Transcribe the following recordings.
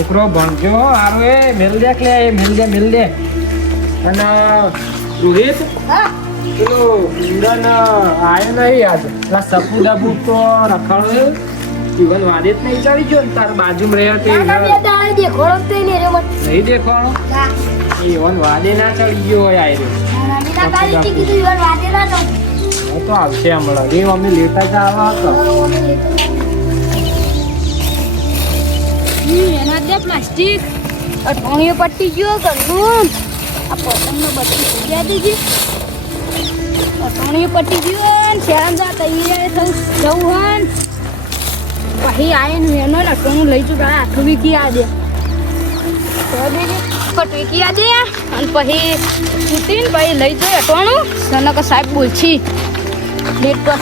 છોકરો ભણજો. આવે એ મેલ દે કે એ મેલ દે મેલ દે. અને રોહિત પેલો ઈંગણ આયો નહીં આજ. પેલા સપુ દબુ તો રખાડો જીવન વાદે જ નહીં ચડી ગયો ને તાર બાજુમાં રહ્યા તે નહીં દેખાણો જીવન વાદે ના ચડી ગયો હોય આયરો. તો આવશે હમણાં. એ મમ્મી લેતા જ આવા હતો. એના દે પ્લાસ્ટિક અઠવાણીઓ પટ્ટી ગયો ઘરનું આ પતંગનો બત્તી જગ્યા દેજે અઠવાણીઓ પટ્ટી ગયો ને શેરામ જા જવું હન પછી આવીને એનો લઈ તારા આઠું વીકી આ દે. તો દેજે ફટ વીકી આ અને પછી તૂટીને પછી લઈ જઈ અઠવાણું સનક સાહેબ બોલછી લેટ તો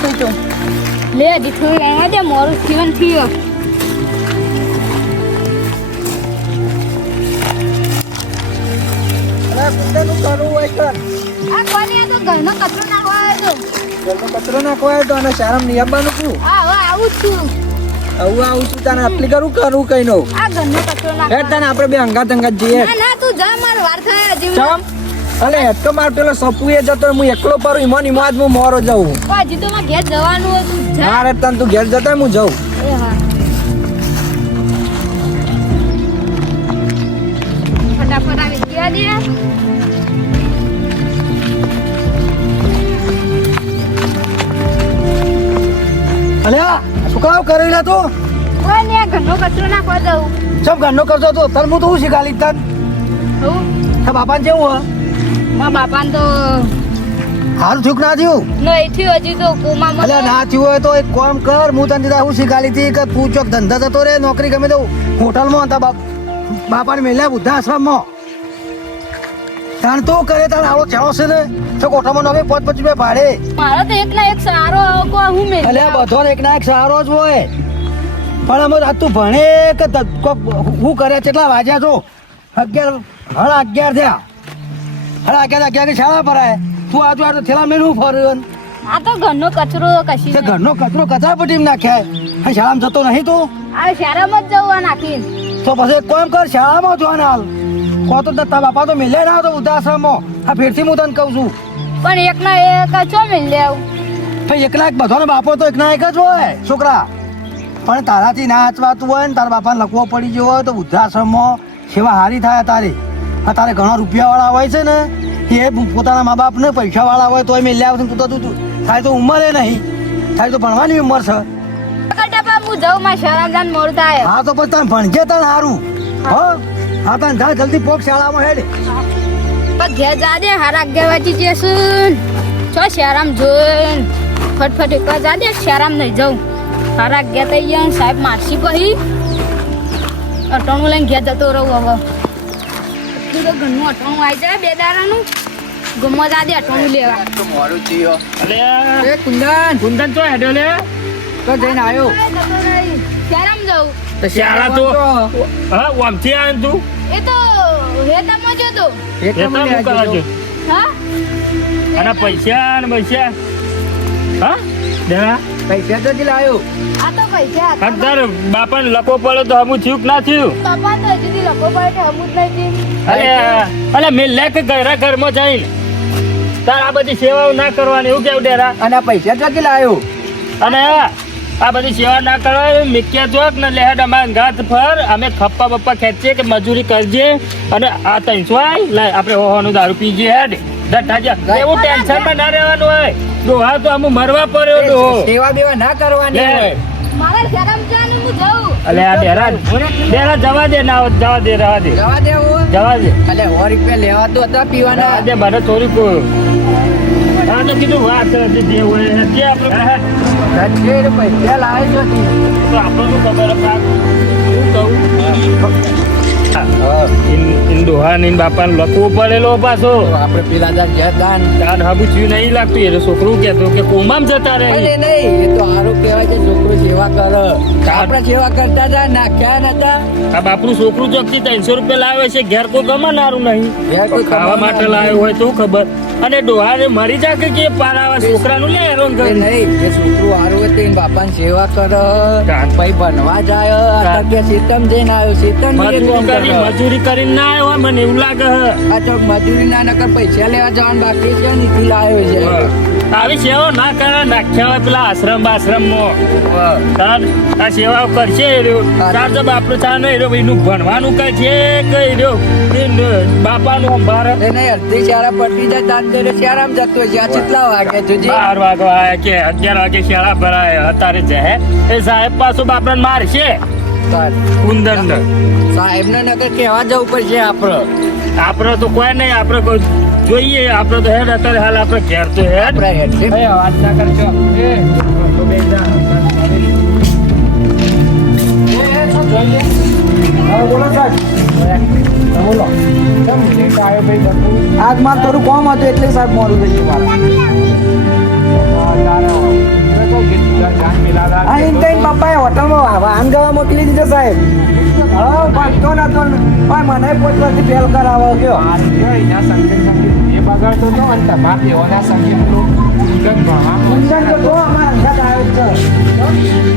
લે, દીઠું એના દે મોરું જીવન થયું. કરવું હોય કર આ કોને તો ઘરનો કચરો નાખવા આવ્યો ઘરનો કચરો નાખવાય તો અને શારામ નિયાબાનું શું આ હવે આવું જ છું. આવું આવું છું તને આટલી કરું કરું કઈ નો આ ઘરનો કચરો હેડ તને આપણે બે અંગાત અંગાત જઈએ. ના ના તું જા મારો વાર થાય હજી. ચમ. અલે તો માર પેલો સપુ એ જતો હું એકલો પરું ઈમો આજ હું મોરો જાઉં. હજી તો મારે ઘેર જવાનું હતું મારે તને તું ઘેર જતો હું જાઉં. એ હા. કરી લે તું? કોઈ ને ઘરનો કચરો નાખવા દઉં સબ ઘરનો કરતો તો તને હું તો હું શીખાલી તન હું? તારા બાપાને જેવું હ મારા બાપાને તો હાલ થયું ના થયું? નહીં થયું હજી તો કોમામાં અલે ના થયું હોય તો એક કામ કર હું તને હું શીખાલી હતી કે તું ચોક ધંધા જતો રે નોકરી ગમે તો હોટલમાં હતા બાપ બાપાને મેલ્યા વૃદ્ધાશ્રમમાં તાણ તો કરે તાણ આવો ચાલો છે ને? તો કોઠામાં નવે પાંચ પાંચ રૂપિયા ભાડે. મારો તો એક ના એક સારો કો હું મે. અલે બધો એક ના એક સારો જ હોય. પણ અમે આ તું ભણે કે હું કરે કેટલા વાગ્યા છો? અગિયાર હળ અગિયાર થયા. હળા અગિયાર અગિયાર શાળા ભરાય. તું આજુ આજુ થેલા મેળવું ફર્યું આ તો ઘરનો કચરો કશી તે ઘરનો કચરો કચરા પટીમ નાખ્યા હા શાળામાં જતો નહીં તું? આ શાળામાં જ જવું આ નાખીને. તો પછી કોમ કર શાળામાં જવાના હાલ. કો તો તારા બાપા તો મિલે ના તો વૃદ્ધાશ્રમમાં. આ ફેરથી હું તને કહું છું. પણ એક ના એક ચો મિલ લેવ ભાઈ એકલા એક બધાનો બાપો તો એકના એક જ હોય છોકરા. પણ તારાથી ના હાચવાતું હોય ને તારા બાપાને લખવો પડી ગયો હોય તો વૃદ્ધાશ્રમમાં સેવા હારી થાય તારે. હા તારે ઘણા રૂપિયાવાળા હોય છે ને એ પોતાના મા બાપને પૈસાવાળા હોય તોય મેલ્યા આવે તું તો તું તું. તારી તો ઉંમરે નહીં. થાય તો ભણવાની ઉંમર છે. હું માં થાય. હા તો પછી તને ભણજે તને સારું હો? હા તને જા જલ્દી પોક શાળામાં હેડ. પણ ઘેર જા દે હારા વાગી જશું છો શારામ જોઈન. ફટફટ એકવાર જા દે શારામ નહીં જાઉં. હારા અગિયાર થઈ ગયા સાહેબ મારસી પહી અટણું લઈને ઘેર જતો રહું હવે. એટલું તો ઘરનું અટાણું આવી જાય બે દાડાનું. ગમવા જા દે અટાણું લેવા. અલે એ કુંદન. કુંદન તો હેડ્યો લે. તો જઈને આવ્યો જાઉં શાળા તો. હા ઓમથી આવ્યો તું. એ તો હેતામાં જ તો હું કરાવજો? હા? અને પૈસા ને પૈસા હા? દેવા? પૈસા તો લાવ્યો આ તો પૈસા હતા. તાર બાપા ને લખવો પડે તો હમું થયું કે ના થયું? તપા તો હજુ લખો પડે કે હમું જ નહીં અરે અલે મેં લે કે ઘરા ઘરમાં જઈને તાર આ બધી સેવાઓ ના કરવાની. એવું કેવું ડેરા? અને પૈસા ક્યાંથી લાવ્યું અને આ બધી સેવા ના કરવા મિક્યા ચોક ને લેહડ અમારા ગાત ફર અમે ખપ્પા બપ્પા ખેંચીએ કે મજૂરી કરજે. અને આ ત્રણસો લાય આપણે હોવાનું દારૂ પીજે હેડ. એવું ટેન્શનમાં ના રહેવાનું હોય. ડોહા તો અમુક મરવા પડ્યો ડોહો. સેવા બેવા ના કરવાની હોય. મારા શરમ જાની હું જાઉં. અલે આ ડેરા ડેરા જવા દે ના હોત જવા દે રહેવા દે. જવા દેવું જવા દે. અલે સો રૂપિયા લેવા તો હતા પીવાના. મને થોડી કો તો કીધું વાત જે હોય ધનજીર પૈસા લાવે છે તો. આપણને ખબર શું કહું. હા. ઈન- ઈન બાપાને લખવું પડેલો પાછો. આપણે પેલા દાર ગયા તા ને. તાર હાબુ થયું નહીં લાગતું. એટલે છોકરું કહેતો કે કોમામ જતા રહે. અરે નહીં એ તો સારું કહેવાય કે છોકરો સેવા કરે. આપણે સેવા કરતા હતા નાખ્યા નતા. આ બાપરું છોકરું ચોકથી ત્રણસો રૂપિયા લાવે છે ઘેર કોઈ ગમાનારું નહીં. ઘેર કોઈ ખાવા માટે લાવ્યો હોય તો ખબર? અને ડોહાને મરી જા કે કે પારાવા છોકરાનું લે હેરોન કરે નહીં એ છોકરું સારું હોય તે બાપાની સેવા કરે. ભાઈ બનવા ભણવા જાય સીતમ જઈને આવ્યો. સીતમ મજૂરી મજૂરી કરીને ના આવ્યો હોય મને એવું લાગે હે. આ તો મજૂરી ના નકર પૈસા લેવા જવાનું બાકી છે ને લાવ્યો છે. આવી સેવા ના કરે નાખ્યા હોય પેલા આશ્રમ આશ્રમ તાર આ સેવાઓ કરશે એ રહ્યો. તાર તો બાપનું તાર નહીં રહ્યો એનું ભણવાનું કઈ છે કઈ રહ્યો? બાપાનું અંભાર. એને અડધી શાળા પટી જાય તાર તો શાળામાં જતો હોય આ કેટલા વાગે જોજે બાર વાગવા કે અગિયાર વાગે શાળા ભરાય અત્યારે જાય એ સાહેબ પાછું બાપરાને મારશે. તાર. કુંદર ને સાહેબને નકર કહેવા જવું પડશે આપણે આપણે તો કોઈ નહીં આપણે કોઈ જોઈએ. આપણે તો હેડ અત્યારે હાલ આપણે ઘેર તો હેડ. આપણે હેડશે વાત ના કરજો હા, બોલો સાહેબ. બોલો. આજ મારે થોડું કોમ હતું એટલે સાહેબ મોડું થઈ ગયું મારે. હોટલમાં વાહન ગવા મોકલી દીધો સાહેબ. હા ભણતો નતો ને. પણ મને પોતવાથી ફેલ કરાવો કયો. નુકસાન તો જો અમારા અંગાત આવે જ છે.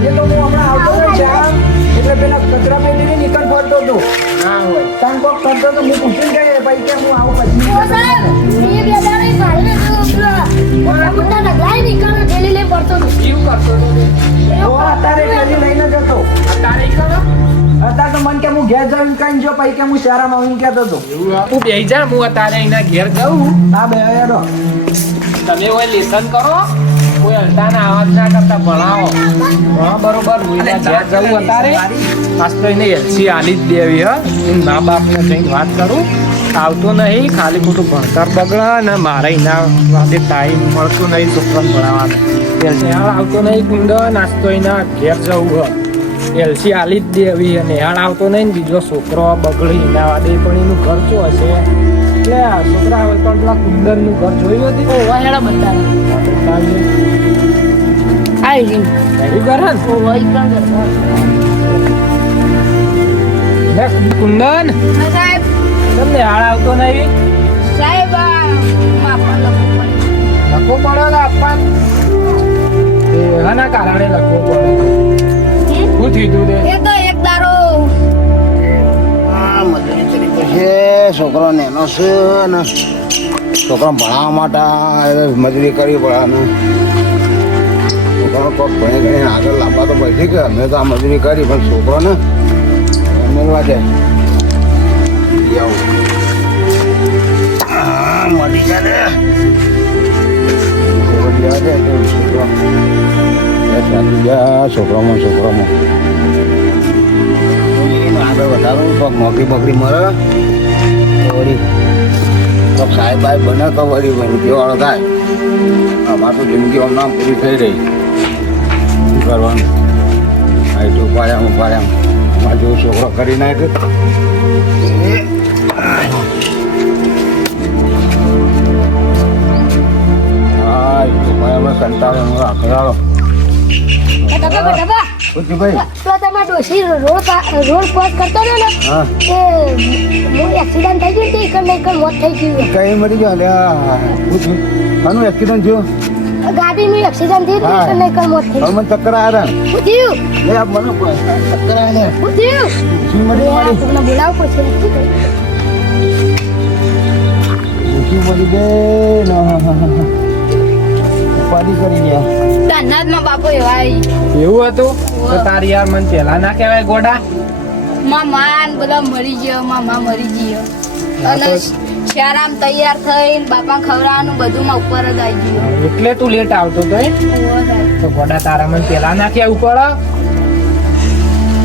એ તો હું હમણાં આવતો હતો ને એટલે પેલા કચરા પેટીની નીકળ પડતો હતો. તાન કોક કરતો તો હું ગઈ ભાઈ કે હું આવું પછી. મોટા ઢગલાય નીકળ્યો થેલી લઈ પડતો હતો. તો અત્યારે લઈને જતો. અત્યારે તો મન કે હું ઘેર જઈને કઈ જો પછી કે હું શહેરમાં આવીને કહેતો હતો. તું બેહી જા હું અત્યારે એના ઘેર જઉં. ના બે હેડો તમે કોઈ લેસન કરો? કોઈ હલતાના અવાજ ના કરતા ભણાવો. હા બરોબર. હું એના ઘેર જાઉં અત્યારે. આજ તો એને એલસી આલી જ દેવી હ. મા બાપને જઈને વાત કરું. આવતો નહીં ખાલી ખોટું ભણતર બગડે ને મારે એના વાતે ટાઈમ મળતો નહીં છોકરાને ભણાવવાનો. એલસીઆર આવતો નહીં કુંડ નાસ્તો એના ઘેર જવું હોય. એલસી આલી જ દેવી અને નિહાળ આવતો નહીં ને બીજો છોકરો બગડી એના વાદે પણ એનું ઘર શું હશે? એટલે આ છોકરા હવે પણ પેલા કુંદરનું ઘર જોયું હતું. ઓ વાયડા બધા આઈ ગઈ એવી ઘર ઓ વાઈ કાં કરતા કુંદન સાહેબ. તમને હાળ આવતો નહીં? સાહેબ લખવું પડે. ને આપવા? એના કારણે લખવો પડે. શું થયું તે એ તો એક દારો. આ મજૂરી કરી છોકરો નેનો છે ને છોકરા ભણાવવા માટે મજૂરી કરવી પડે ને છોકરો કોઈક ભણી આગળ લાંબા તો પડશે કે અમે તો આ મજૂરી કરી પણ છોકરો ને મેળવા જાય. મળી જાય ને ગયા છોકરામાં છોકરામાં આગળ વળી કોક સાહેબ બાહેબ બને તો વળી રૂપિયાવાળો થાય અમારે તો જિંદગી પૂરી થઈ રહી શું કરવાનું આ તો ઉપાડ્યા ઉપાડ્યા અમારે જેવો છોકરો કરી નાખે. એ તો ભાઈ અમે કંટાળો થયું ભાઈ તો તમે ડોશી રોડ રોડ ક્રોસ કરતો ને તે હું એક્સિડન્ટ થઈ ગયું તે એકણ ને એકણ મોત થઈ ગયું કઈ મળી ગયો અલ્યા શું આનું એક્સિડન્ટ થયું એક્સિડન્ટ થયું મોત થઈ મને ચક્કર આવ્યા લે મને ચક્કર આવ્યા શું મારી થયું? દે કરી ગયા તાનાજમાં બાપો એવા એવું હતું? તો તારી યાર મને પેલા ના કહેવાય ગોડા? મામા ને બધા મરી ગયો મામા મરી ગયો. અને શારામ તૈયાર થઈને બાપા ખવડાવવાનું બધું માં ઉપર જ આવી ગયો. એટલે તું લેટ આવતો તો. તો ગોડા તારા મને પેલા ના કહેવું ઉપર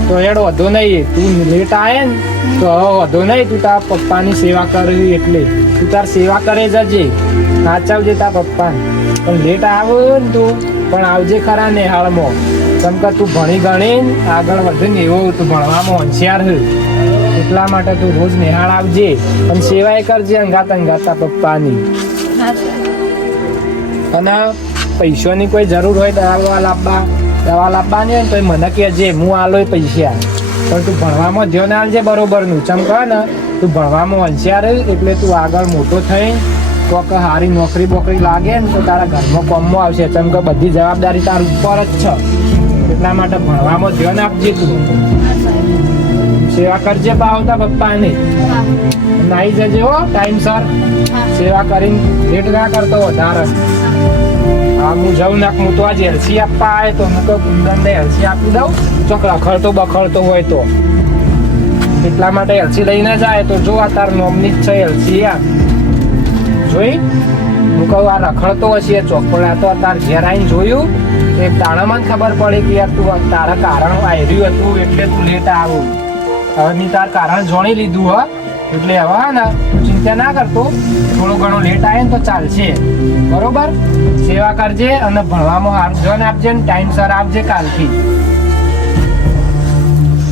તો હેડ વધો નહીં તું લેટ આવે ને તો વધો નહીં તું તારા પપ્પાની સેવા કરવી એટલે. તું તાર સેવા કરે જજે સાચવજે તારા પપ્પાને. પણ લેટ આવે ને તું, પણ આવજે ખરા નેહાળમાં. કેમ કે તું ભણી ગણી આગળ વધે ને એવો તું ભણવામાં હોશિયાર છે. એટલા માટે તું રોજ નિહાળ આવજે પણ સેવાય કરજે અંગાત અંગાતા પપ્પાની. અને પૈસાની કોઈ જરૂર હોય દવા લાવવા દવા લાવવાની હોય ને તો મને કહેજે, હું આલો પૈસા. પણ તું ભણવામાં ધ્યાન આવજે બરોબરનું. ચમકા ને, તું ભણવામાં હોશિયાર એટલે તું આગળ મોટો થઈ કોક સારી નોકરી બોકરી લાગે ને તો તારા ઘરમાં કોમમાં આવશે. તેમ કે બધી જવાબદારી તાર ઉપર જ છે. એટલા માટે ભણવામાં ધ્યાન આપજે તું. સેવા કરજે પાવતા પપ્પાની. નાઈ જજે હો ટાઈમસર સેવા કરીને લેટ ના કરતો વધારે. હા હું જઉં નાખ હું તો આજે એલસી આપવા આવે તો હું તો ગુંદનને એલસી આપી દઉં. ચોક રખડતો બખડતો હોય તો. એટલા માટે એલસી લઈને જાય તો જો આ તાર નોમની જ છે એલસી આ. જોઈ? હું કહું, આ રખડતો હશે ચોક પણ તો તાર ઘેર આવીને જોયું. એક દાણામાં ખબર પડી કે યાર તું તારા કારણ આવ્યું હતું, એટલે તું લેટ આવું. હવે મેં તાર કારણ જોણી લીધું, હ. એટલે હવે ને ચિંતા ના કરતો થોડું ઘણું લેટ આવે ને તો ચાલશે. બરોબર? સેવા કરજે અને ભણવામાં હાર ધ્યાન આપજે ને ટાઈમસર આવજે કાલથી.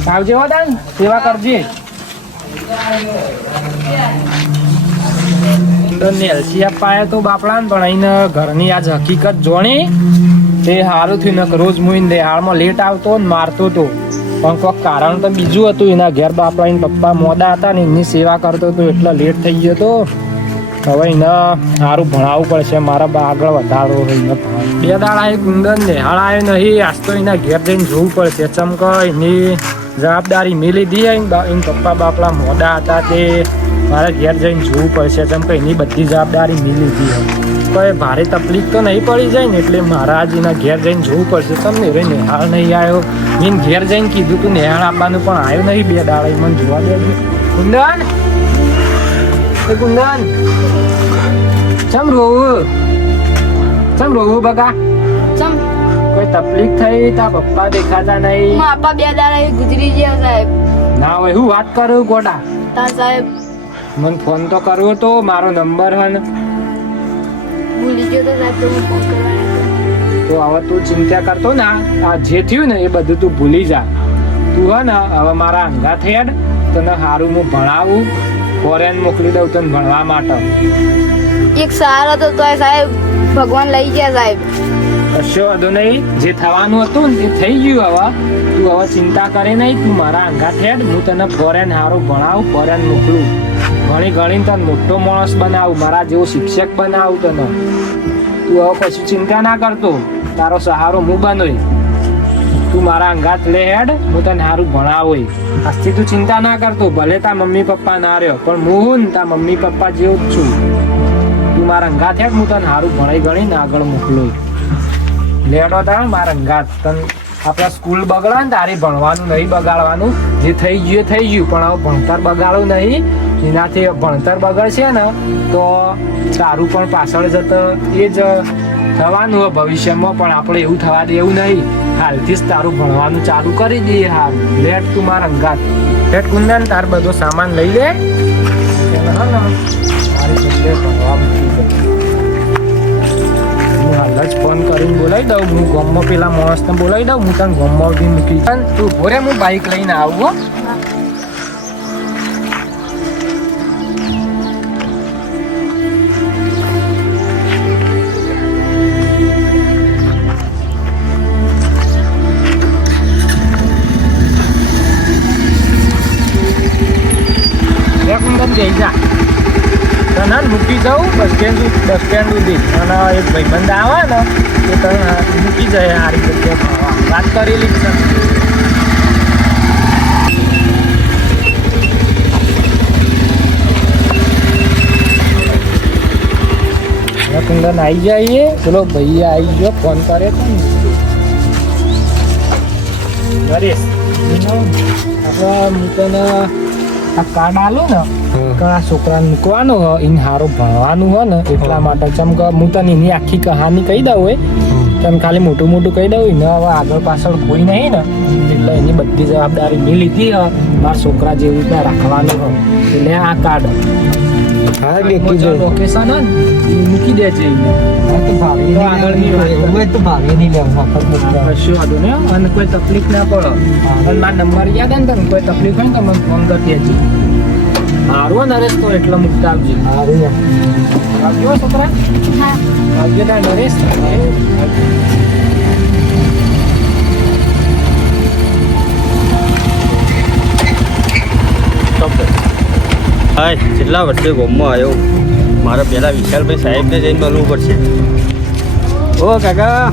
આવજે, હો, દાન. સેવા કરજે. ને એલસી પાયા તો બાપડા ને પણ અહીં ઘરની આજ હકીકત જોણી. તે સારું થયું ને રોજ મુઈને દેહાળમાં લેટ આવતો ને મારતો તો. પણ કોઈક કારણ તો બીજું હતું, એના ઘેર બાપડા એના પપ્પા મોડા હતા ને એમની સેવા કરતો હતો એટલે લેટ થઈ ગયો તો. હવે એને સારું ભણાવવું પડશે, મારા બા આગળ વધારો એને બે દાડા એ કુંદન ને આવ્યો નહીં, આજ તો એના ઘેર જઈને જોવું પડશે. ચમક એની જવાબદારી મેં લીધી ને એના પપ્પા બાપડા મોડા હતા તે. મારે ઘેર જઈને જોવું પડશે. તેમ કે એની બધી જવાબદારી મેં લીધી હોય કોઈ ભારે તકલીફ તો નહીં પડી જાય ને એટલે મારા આજ ઘેર જઈને જોવું પડશે. તમને રે નિહાળ નહીં આવ્યો. મેં ઘેર જઈને કીધું તું નિહાળ આપવાનું પણ આવ્યો નહીં બે દાડે. મને જોવા દેજો કુંદન એ કુંદન ચમ રોવું? ચમ રોવું બગા ચમ? કોઈ તકલીફ થઈ? તા પપ્પા દેખાતા નહીં? પપ્પા બે દાડા ગુજરી ગયા સાહેબ. ના હોય હું વાત કરું ગોડા? તા સાહેબ મને ફોન તો કરવો તો મારો નંબર હન ભૂલી ગયો તો સાહેબ તો ફોન તો હવે તું ચિંતા કરતો ના આ જે થયું ને એ બધું તું ભૂલી જા. તું હે ને હવે મારા અંગા હેડ તને સારું હું ભણાવું ફોરેન મોકલી દઉં તને ભણવા માટે. એક સારા તો તોય સાહેબ ભગવાન લઈ ગયા સાહેબ. કશો વધુ નહીં. જે થવાનું હતું ને એ થઈ ગયું હવે. તું હવે ચિંતા કરે નહીં તું મારા અંગા થયા હું તને ફોરેન સારું ભણાવું ફોરેન મોકલું. ઘણી ગણીને તને મોટો માણસ બનાવું, મારા જેવો શિક્ષક બનાવું તને. તું હવે કશું ચિંતા ના કરતો તારો સહારો હું બનોય તું મારા અંગાત લે હેડ, હું તને સારું ભણાવોય આજથી તું ચિંતા ના કરતો ભલે તાર મમ્મી પપ્પા ના રહ્યો, પણ હું ને તાર મમ્મી પપ્પા જેવો જ છું. તું મારા અંગાત હેડ, હું તને સારું ભણાઈ ગણીને આગળ મોકલું. લેડો તા, મારા અંગાત. તને આપણા સ્કૂલ બગડે ને તારે ભણવાનું નહીં બગાડવાનું. જે થઈ ગયું થઈ ગયું, પણ હવે ભણતર બગાડવું નહીં. એનાથી ભણતર બગડશે ને, તો તારું પણ પાછળ જતો એ જ થવાનું ભવિષ્યમાં પણ આપણે એવું થવા દે એવું નહીં. હાલથી જ તારું ભણવાનું ચાલુ કરી દઈએ હાલ. લેટ તું મારા અંગાત. લેટ કુંદન, તાર બધો સામાન લઈ લે. હે હાલ જ ફોન કરીને બોલાવી દઉં. હું ગમમાં પેલા માણસને બોલાવી દઉં. હું તને ગમમાં બી મૂકી. તું ભોરે, હું બાઈક લઈને આવું મૂકી જાઉં, બસ સ્ટેન્ડ બસ સ્ટેન્ડ સુધી. અને એક ભાઈબંધ આવે ને, એ તને મૂકી જાય રીતે જગ્યાએ વાત કરેલી જ છે કુંદન આવી જઈએ ચલો ભાઈ આવી ગયો ફોન કરે તો નરેશ આપણે હું તને આ કાર્ડ આલું ને કે આ છોકરાને મૂકવાનું હ એને સારું ભણવાનું હોય ને એટલા માટે ચમ કે હું તને એની આખી કહાની કહી દઉં એ તને ખાલી મોટું મોટું કહી દઉં ને હવે આગળ પાછળ કોઈ નહીં ને એટલે એની બધી જવાબદારી મેં લીધી હ મારા છોકરા જેવી રીતના રાખવાનું હોય એટલે આ કાર્ડ. હા જો લોકેશન હે મૂકી દેજે આ તો ભાવી નહીં લેવું. કશું વાંધો નહીં અને કોઈ તકલીફ ના પડે. અને મારો નંબર યાદ હે ને તને કોઈ તકલીફ હોય ને તમે ફોન કરી દેજે સારું હો નરેશ તો એટલે મુકતા આવજે હારું આવજો છોકરા. આવજો ત્યાં નરેશ. હાય કેટલા વર્ષે ગોમમાં આવ્યો મારે પહેલાં વિશાલભાઈ સાહેબને જઈને મળવું પડશે. ઓ કાકા.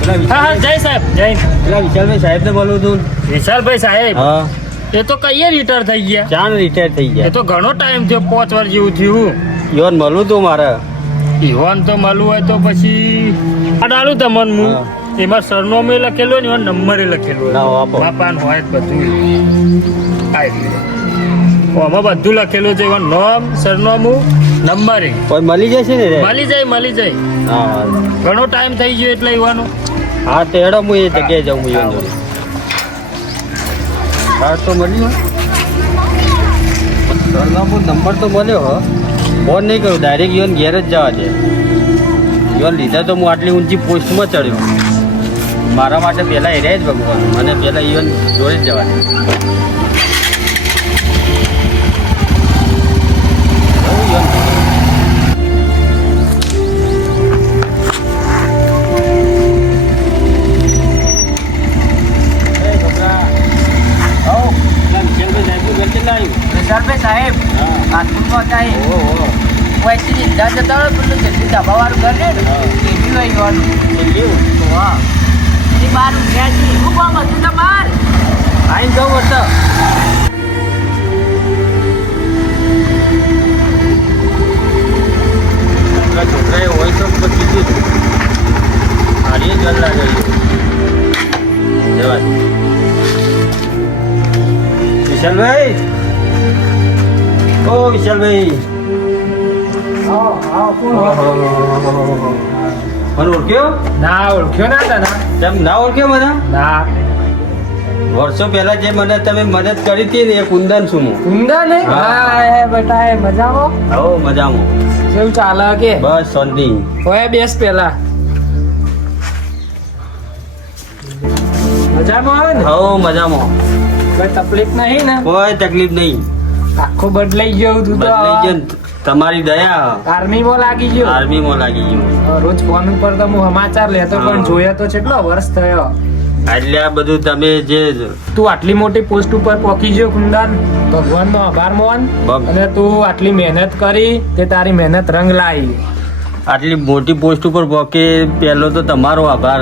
પેલા વિશાલ જય સાહેબ જય. પેલા વિશાલભાઈ સાહેબને મળવું હતું વિશાલભાઈ સાહેબ. હા. એ તો કઈએ રિટાયર થઈ ગયા? ચાણ રિટાયર થઈ એ ગયા તો ઘણો ટાઈમ થયો પાંચ વર્ષ જેવું થયું. યુવાન મળવું હતું મારે. ઈવન તો મળવું હોય તો પછી આ ડાલુ તમને હું. એમાં સરનામે લખેલું ને એમાં નંબરે લખેલું બાપાન હોય બધું. આમાં બધું લખેલું છે એમાં નામ સરનામું નંબરે કોઈ મળી જશે ને મળી જાય મળી જાય. ઘણો ટાઈમ થઈ ગયો એટલે ઈવાનો. હા તેડો હું એ જગ્યાએ જાઉં જોડે કાર્ડ તો મળ્યું સરનામું નંબર તો મળ્યો, હો. ફોન નહીં કર્યો ડાયરેક્ટ યોન ઘેર જ જવા દે. યોન લીધા તો હું આટલી ઊંચી પોસ્ટમાં ચડ્યો. મારા માટે પહેલાં એ જ ભગવાન. મને પહેલાં યોન જોડે જ જવા હતા ઓહો. વયથી સીધા જતા હોય પેલું જલ્દી ધાબાવાળું ઘર ને. એવી હોય જવાનું કેટલી? તો હા એ બહાર ઊંઘ્યા છે શું કામ હતું તમાર આઈને જવું વર્ષ પેલા છોકરાએ હોય તો પછી કીધું હારી જ લાગે છે. વિશાલભાઈ ઓ વિશાલભાઈ. મને ઓળખ્યો? ના ઓળખ્યો ના દાદા તેમ ના ઓળખ્યો મને? ના. વર્ષો પહેલા જે મને તમે મદદ કરી હતી ને એ કુંદન છું હું. કુંદા ને હા. બેટા એ મજામાં? હો મજામાં. કેવું ચાલે કે? બસ શાંતિ. હોય બેસ પેલા મજામાં હો મજામાં. કોઈ તકલીફ નહીં ને? કોઈ તકલીફ નહીં. આખો બદલાઈ ગયો તું તો. બદલાઈ ગયો તમારી દયા. આર્મીમાં લાગી ગયો. આર્મીમાં લાગી ગયો. રોજ ફોન ઉપર તો હું સમાચાર લેતો. પણ જોયા તો કેટલો વર્ષ થયો. એટલે આ બધું તમે જે તું આટલી મોટી પોસ્ટ ઉપર પહોંચી ગયો કુંદન ભગવાનનો આભાર મોહન. અને તું આટલી મહેનત કરી તે તારી મહેનત રંગ લાવી આટલી મોટી પોસ્ટ ઉપર પહોંચે પહેલો તો તમારો આભાર.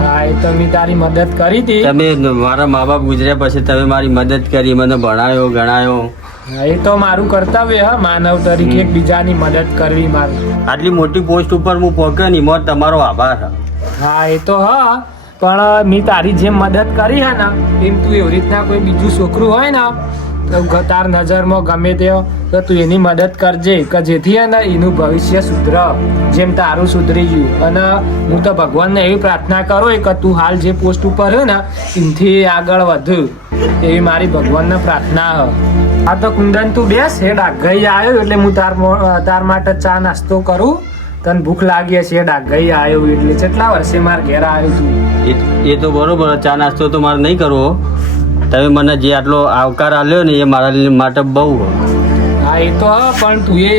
હા તો મેં તારી મદદ કરી હતી. તમે મારા મા બાપ ગુજર્યા પછી તમે મારી મદદ કરી મને ભણાયો ગણાયો. એ તો મારું કર્તવ્ય હ માનવ તરીકે એકબીજાની મદદ કરવી મારું. આટલી મોટી પોસ્ટ ઉપર હું પહોંચ્યો નહીં એમાં તમારો આભાર હા એ તો હા પણ મેં તારી જેમ મદદ કરી હે ને. એમ તું એવી રીતના કોઈ બીજું છોકરું હોય ને તાર નજરમાં ગમે તે તો તું એની મદદ કરજે, કે જેથી અને એનું ભવિષ્ય સુધર. જેમ તારું સુધરી ગયું. અને હું તો ભગવાનને એવી પ્રાર્થના કરું કે તું હાલ જે પોસ્ટ ઉપર હે ને એથી આગળ વધુ. એવી મારી ભગવાનને પ્રાર્થના હ. આ તો કુંદન, તું બેસ. હે ડાઘઈ આવ્યો એટલે હું તાર તાર માટે ચા નાસ્તો કરું. તને ભૂખ લાગી હશે ડાઘઈ આવ્યો એટલે કેટલા વર્ષે મારા ઘેર આવ્યો તું. એ એ તો બરોબર, ચા નાસ્તો તો મારે નહીં કરવો. તમે મને જે આટલો આવકાર આપ્યો ને એ મારા માટે બહુ હા એ તો હા પણ તું એ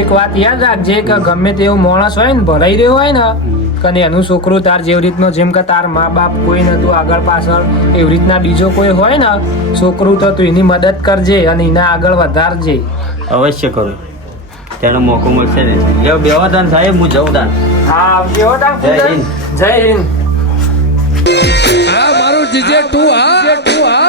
એક વાત યાદ રાખજે કે ગમે તેવો માણસ હોય ને ભરાઈ રહ્યો હોય ને કને એનું છોકરું તાર જેવી રીતનો જેમ કે તાર મા બાપ કોઈ નતું આગળ પાછળ એવી રીતના બીજો કોઈ હોય ને છોકરું તો તું એની મદદ કરજે અને એના આગળ વધારજે. અવશ્ય કરું. તેનો મોકો મળશે ને. બેવા દાન સાહેબ હું જઉં દાન. હા હો જય હિન્દ. જય હિન્દ. હા મારું જીજે ટુ હા. ટુ હા.